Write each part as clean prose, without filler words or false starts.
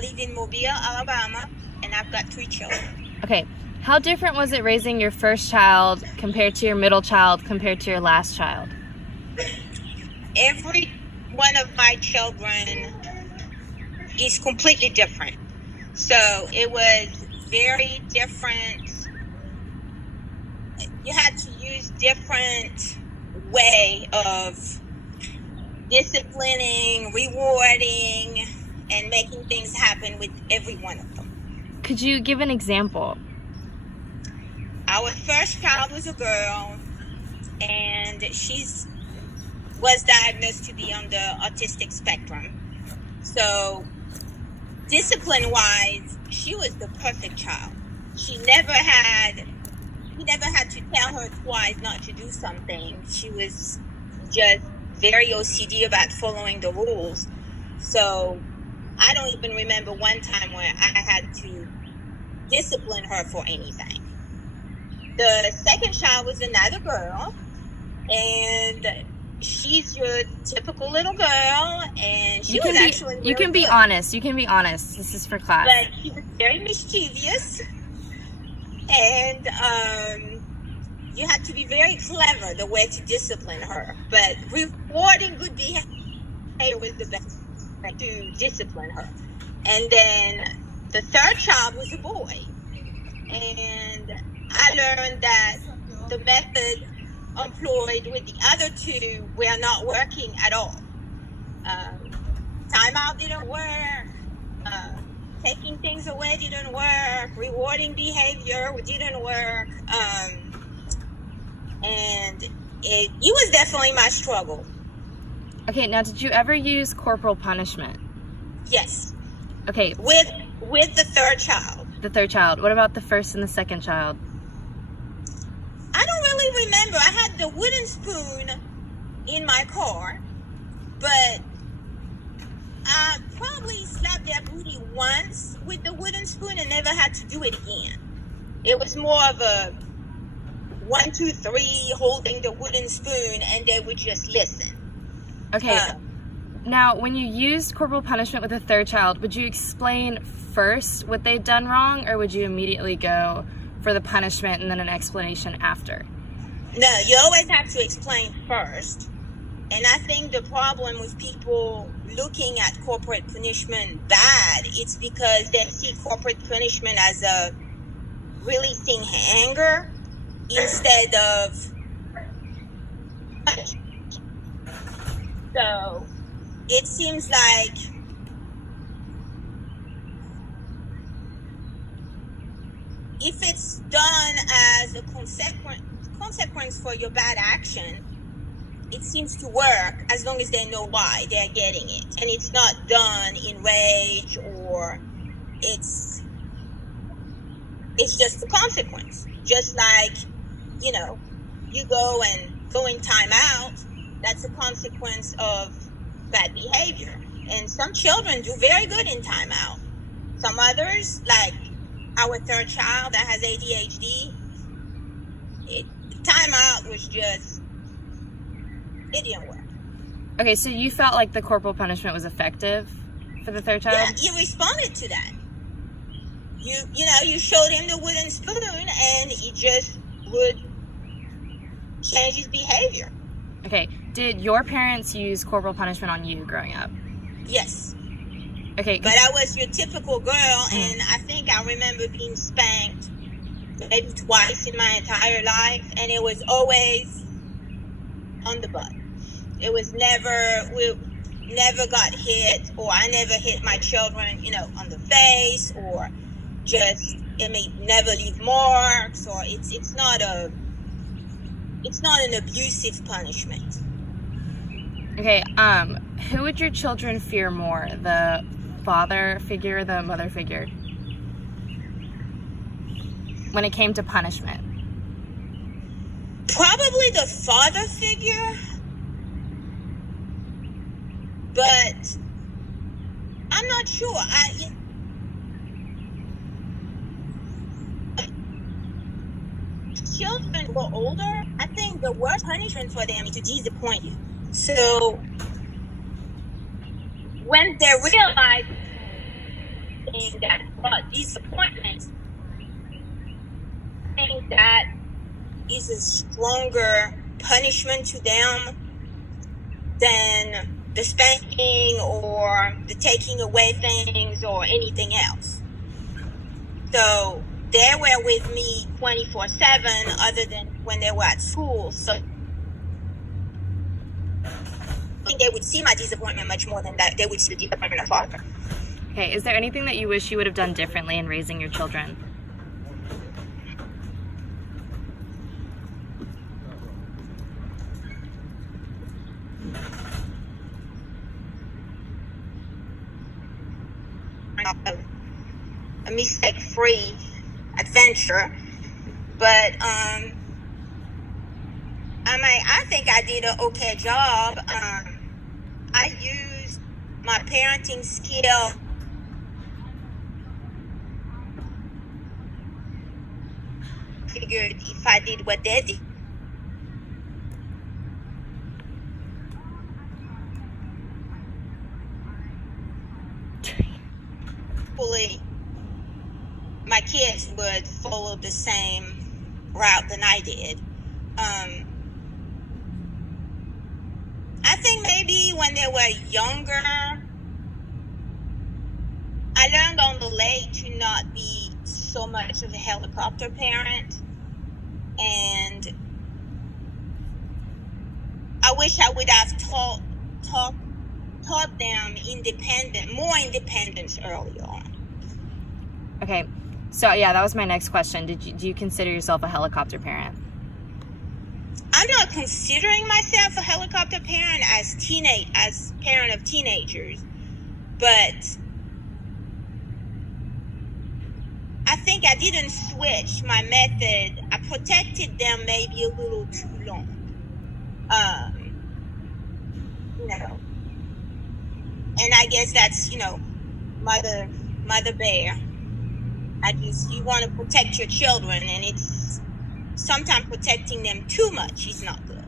I live in Mobile, Alabama, and I've got 3 children. Okay. How different was it raising your first child compared to your middle child compared to your last child? Every one of my children is completely different. So it was very different. You had to use different way of disciplining, rewarding, and making things happen with every one of them. Could you give an example? Our first child was a girl, and she was diagnosed to be on the autistic spectrum. So, discipline-wise, she was the perfect child. She never had to tell her twice not to do something. She was just very OCD about following the rules. So, I don't even remember one time where I had to discipline her for anything. The second child was another girl, and she's your typical little girl, and she was actually really You can be good. honest. You can be honest. This is for class. But she was very mischievous, and you had to be very clever the way to discipline her. But rewarding good behavior was the best way to discipline her. And then the third child was a boy, and I learned that the method employed with the other 2 were not working at all. Timeout didn't work. Taking things away didn't work. Rewarding behavior didn't work. And it was definitely my struggle. Okay, now did you ever use corporal punishment? Yes. Okay. With the third child. The third child. What about the first and the second child? I don't really remember. I had the wooden spoon in my car, but I probably slapped their booty once with the wooden spoon and never had to do it again. It was more of a 1, 2, 3 holding the wooden spoon, and they would just listen. Okay. Now, when you used corporal punishment with the third child, would you explain first what they'd done wrong, or would you immediately go for the punishment and then an explanation after? No, you always have to explain first. And I think the problem with people looking at corporate punishment bad, it's because they see corporate punishment as a releasing anger instead of punishment. So it seems like if it's done as a consequence for your bad action, it seems to work as long as they know why they're getting it. And it's not done in rage, or it's just a consequence. Just like, you go in timeout, that's a consequence of bad behavior. And some children do very good in timeout. Some others, like our third child that has ADHD, timeout was just, it didn't work. Okay, so you felt like the corporal punishment was effective for the third child? Yeah, he responded to that. You showed him the wooden spoon, and he just would change his behavior. Okay, did your parents use corporal punishment on you growing up? Yes. Okay. But I was your typical girl, and I think I remember being spanked maybe twice in my entire life, and it was always on the butt. It was we never got hit, or I never hit my children, on the face, or just, never leave marks, or it's not an abusive punishment. Okay, who would your children fear more, the father figure or the mother figure, when it came to punishment? Probably the father figure, but I'm not sure. Children who are older, I think the worst punishment for them is to disappoint you. So when they realize thing that brought disappointment, I think that is a stronger punishment to them than the spanking or the taking away things or anything else. So they were with me 24/7 other than when they were at school. So I think they would see my disappointment much more than that they would see the disappointment of father. Okay, is there anything that you wish you would have done differently in raising your children? A mistake-free adventure, but I think I did an okay job. I used my parenting skill. Figured if I did what they did, my kids would follow the same route than I did. I think maybe when they were younger, I learned on the late to not be so much of a helicopter parent, and I wish I would have taught them more independence early on. Okay, so yeah, that was my next question. Do you consider yourself a helicopter parent? I'm not considering myself a helicopter parent as parent of teenagers, but I think I didn't switch my method. I protected them maybe a little too long. And I guess that's, mother bear. You want to protect your children, and it's sometimes protecting them too much is not good.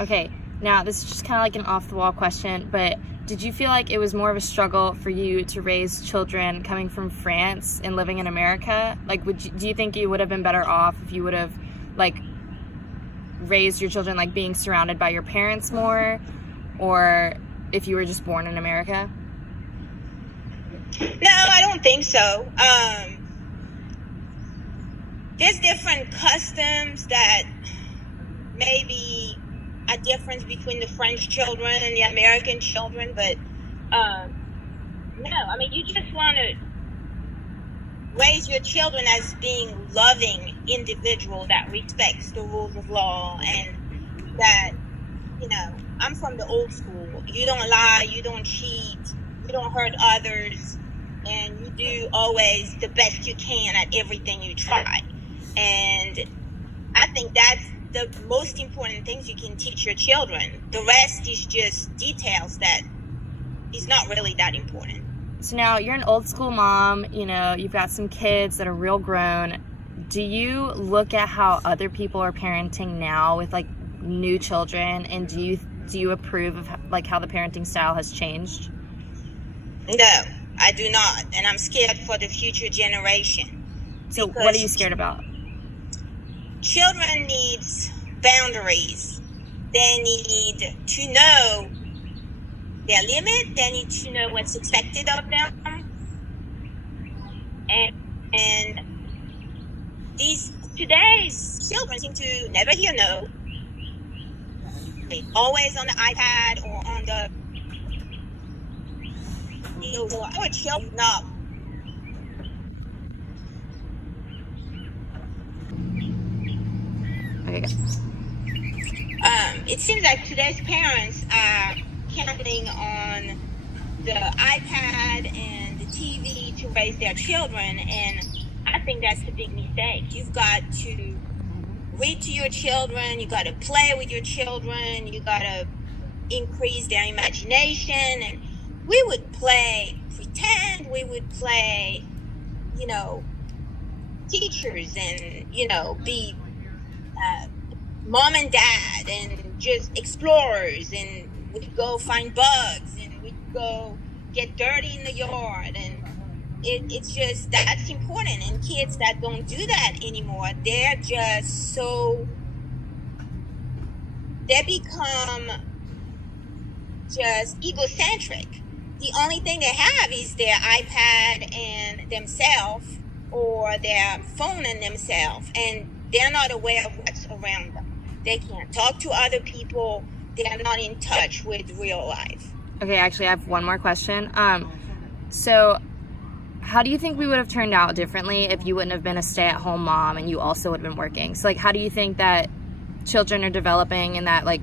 Okay, now this is just kind of like an off-the-wall question, but did you feel like it was more of a struggle for you to raise children coming from France and living in America? Like, do you think you would have been better off if you would have, raised your children, being surrounded by your parents more, or if you were just born in America? No, I don't think so. There's different customs that maybe a difference between the French children and the American children, but no, you just want to raise your children as being loving individual that respects the rules of law, and that, I'm from the old school. You don't lie, you don't cheat, you don't hurt others, and you do always the best you can at everything you try. And I think that's the most important things you can teach your children. The rest is just details that is not really that important. So now you're an old school mom, you've got some kids that are real grown. Do you look at how other people are parenting now with new children, and do you approve of how the parenting style has changed? No, I do not, and I'm scared for the future generation. So what are you scared about? Children need boundaries. They need to know their limit. They need to know what's expected of them. And today's children seem to never hear no. They're always on the iPad or on the our children not. Okay. It seems like today's parents are counting on the iPad and the TV to raise their children, and I think that's a big mistake. You've got to read to your children, you got to play with your children, you got to increase their imagination, and we would play pretend, we would play, teachers, and, be mom and dad, and just explorers, and we'd go find bugs, and we'd go get dirty in the yard, and it's just, that's important. And kids that don't do that anymore, they're just so, they become just egocentric. The only thing they have is their iPad and themselves, or their phone and themselves, and they're not aware of what's around them. They can't talk to other people. They're not in touch with real life. Okay, actually, I have one more question. So how do you think we would have turned out differently if you wouldn't have been a stay-at-home mom and you also would have been working? So, like, how do you think that children are developing, and that, like,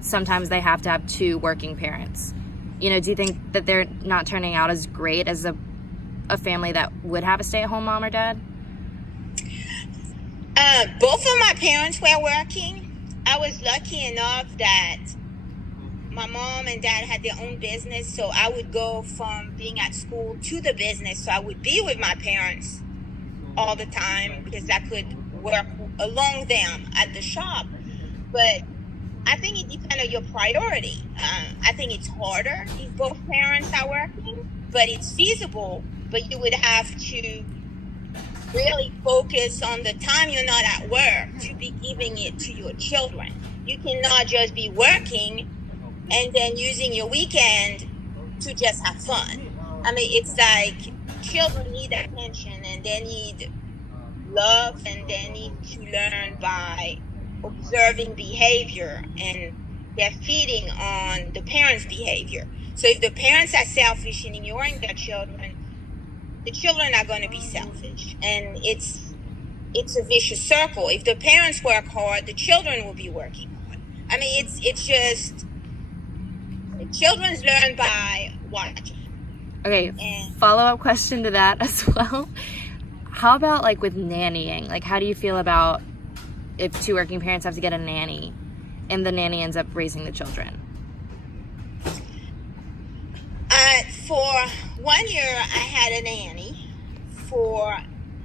sometimes they have to have two working parents? You know, do you think that they're not turning out as great as a family that would have a stay-at-home mom or dad? Both of my parents were working. I was lucky enough that my mom and dad had their own business, so I would go from being at school to the business, so I would be with my parents all the time because I could work along them at the shop. But I think it depends on your priority. I think it's harder if both parents are working, but it's feasible. But you would have to really focus on the time you're not at work to be giving it to your children. You cannot just be working and then using your weekend to just have fun. I mean, it's like children need attention, and they need love, and they need to learn by observing behavior, and they're feeding on the parents' behavior. So if the parents are selfish in ignoring their children, the children are going to be selfish, and it's a vicious circle. If the parents work hard, the children will be working hard. I mean, it's just, children learn by watching. Okay, follow-up question to that as well. How about, like, with nannying? Like, how do you feel about if two working parents have to get a nanny and the nanny ends up raising the children? For 1 year, I had a nanny for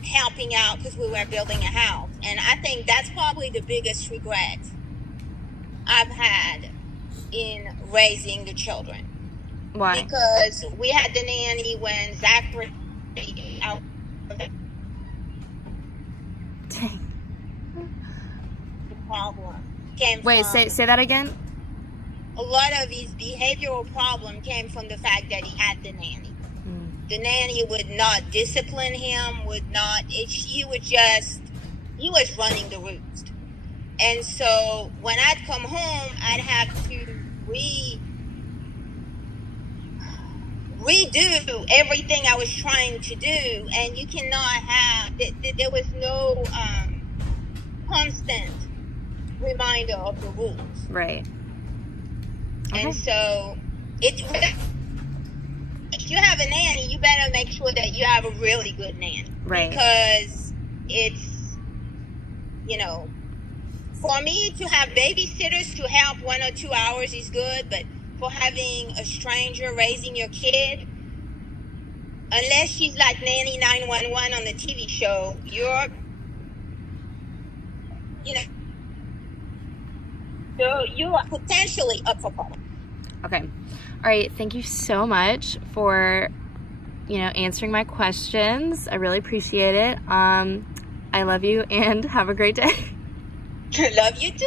helping out because we were building a house. And I think that's probably the biggest regret I've had in raising the children. Why? Because we had the nanny when Zachary out. Dang. The problem came Wait, from, say that again? a lot of his behavioral problem came from the fact that he had the nanny. The nanny would not discipline him, he was running the roost. And so when I'd come home, I'd have to redo everything I was trying to do, and you cannot have, there was no constant reminder of the rules. Right. Okay. And so if you have a nanny, you better make sure that you have a really good nanny. Right. Because it's, for me to have babysitters to help 1 or 2 hours is good, but for having a stranger raising your kid, unless she's like Nanny 911 on the TV show, you're potentially up for problem. Okay. All right. Thank you so much for, answering my questions. I really appreciate it. I love you, and have a great day. Love you too.